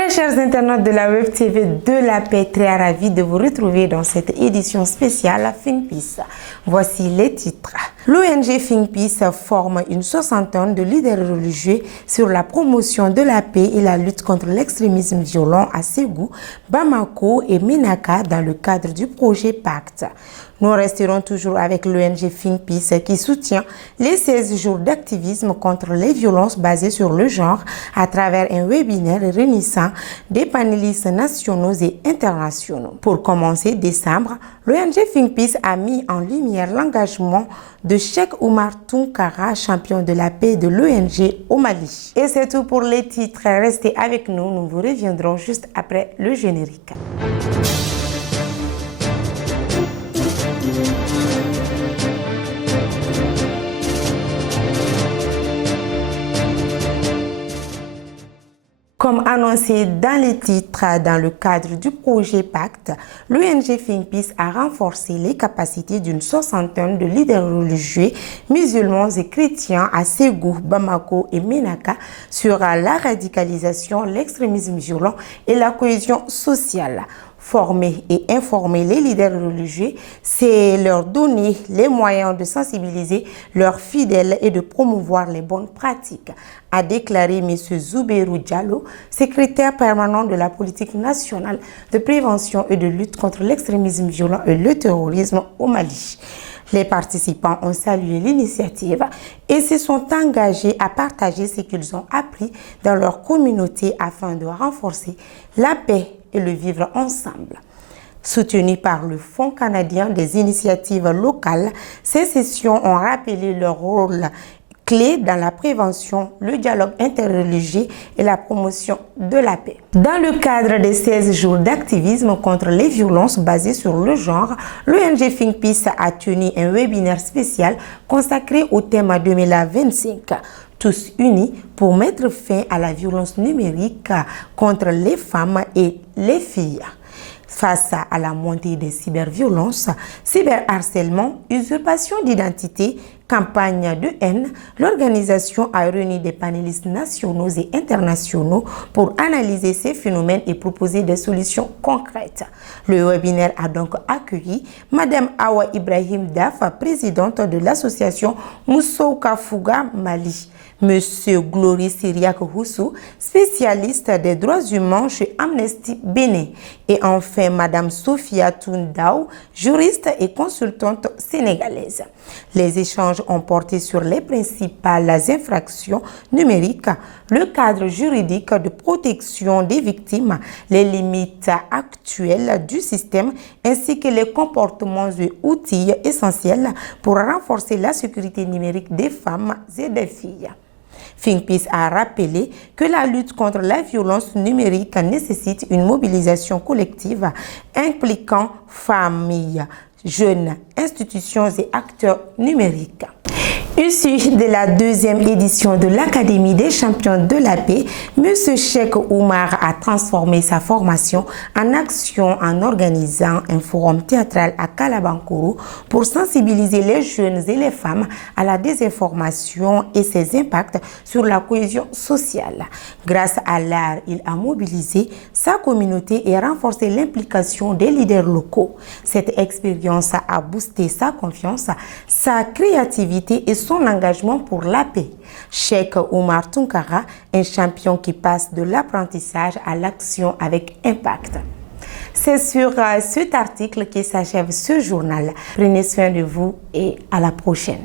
Très chers internautes de la Web TV de la paix, très ravi de vous retrouver dans cette édition spéciale Think Peace. Voici les titres. L'ONG Think Peace forme une soixantaine de leaders religieux sur la promotion de la paix et la lutte contre l'extrémisme violent à Ségou, Bamako et Ménaka dans le cadre du projet Pacte. Nous resterons toujours avec l'ONG Think Peace qui soutient les 16 jours d'activisme contre les violences basées sur le genre à travers un webinaire réunissant des panélistes nationaux et internationaux. Pour commencer décembre, l'ONG Think Peace a mis en lumière l'engagement de Cheikh Oumar Tounkara, champion de la paix de l'ONG au Mali. Et c'est tout pour les titres. Restez avec nous, nous vous reviendrons juste après le générique. Comme annoncé dans les titres, dans le cadre du projet Pacte, l'ONG Think Peace a renforcé les capacités d'une soixantaine de leaders religieux, musulmans et chrétiens à Ségou, Bamako et Ménaka sur la radicalisation, l'extrémisme violent et la cohésion sociale. Former et informer les leaders religieux, c'est leur donner les moyens de sensibiliser leurs fidèles et de promouvoir les bonnes pratiques, a déclaré M. Zouberou Diallo, secrétaire permanent de la politique nationale de prévention et de lutte contre l'extrémisme violent et le terrorisme au Mali. Les participants ont salué l'initiative et se sont engagés à partager ce qu'ils ont appris dans leur communauté afin de renforcer la paix et le vivre ensemble. Soutenus par le Fonds canadien des initiatives locales, ces sessions ont rappelé leur rôle clé dans la prévention, le dialogue interreligieux et la promotion de la paix. Dans le cadre des 16 jours d'activisme contre les violences basées sur le genre, l'ONG Think Peace a tenu un webinaire spécial consacré au thème 2025. Tous unis pour mettre fin à la violence numérique contre les femmes et les filles. Face à la montée des cyberviolences, cyberharcèlement, usurpation d'identité, campagne de haine, l'organisation a réuni des panélistes nationaux et internationaux pour analyser ces phénomènes et proposer des solutions concrètes. Le webinaire a donc accueilli Mme Awa Ibrahim Daf, présidente de l'association Moussouka Fouga Mali, Monsieur Glory Syriac Roussou, spécialiste des droits humains chez Amnesty Bénin, et enfin Madame Sophia Toundaou, juriste et consultante sénégalaise. Les échanges ont porté sur les principales infractions numériques, le cadre juridique de protection des victimes, les limites actuelles du système, ainsi que les comportements et outils essentiels pour renforcer la sécurité numérique des femmes et des filles. Think Peace a rappelé que la lutte contre la violence numérique nécessite une mobilisation collective impliquant familles, jeunes, institutions et acteurs numériques. Issu de la deuxième édition de l'Académie des champions de la paix, M. Cheikh Oumar a transformé sa formation en action en organisant un forum théâtral à Kalabankoro pour sensibiliser les jeunes et les femmes à la désinformation et ses impacts sur la cohésion sociale. Grâce à l'art, il a mobilisé sa communauté et renforcé l'implication des leaders locaux. Cette expérience a boosté sa confiance, sa créativité et son engagement pour la paix. Cheikh Oumar Tounkara, un champion qui passe de l'apprentissage à l'action avec impact. C'est sur cet article qui s'achève ce journal. Prenez soin de vous et à la prochaine.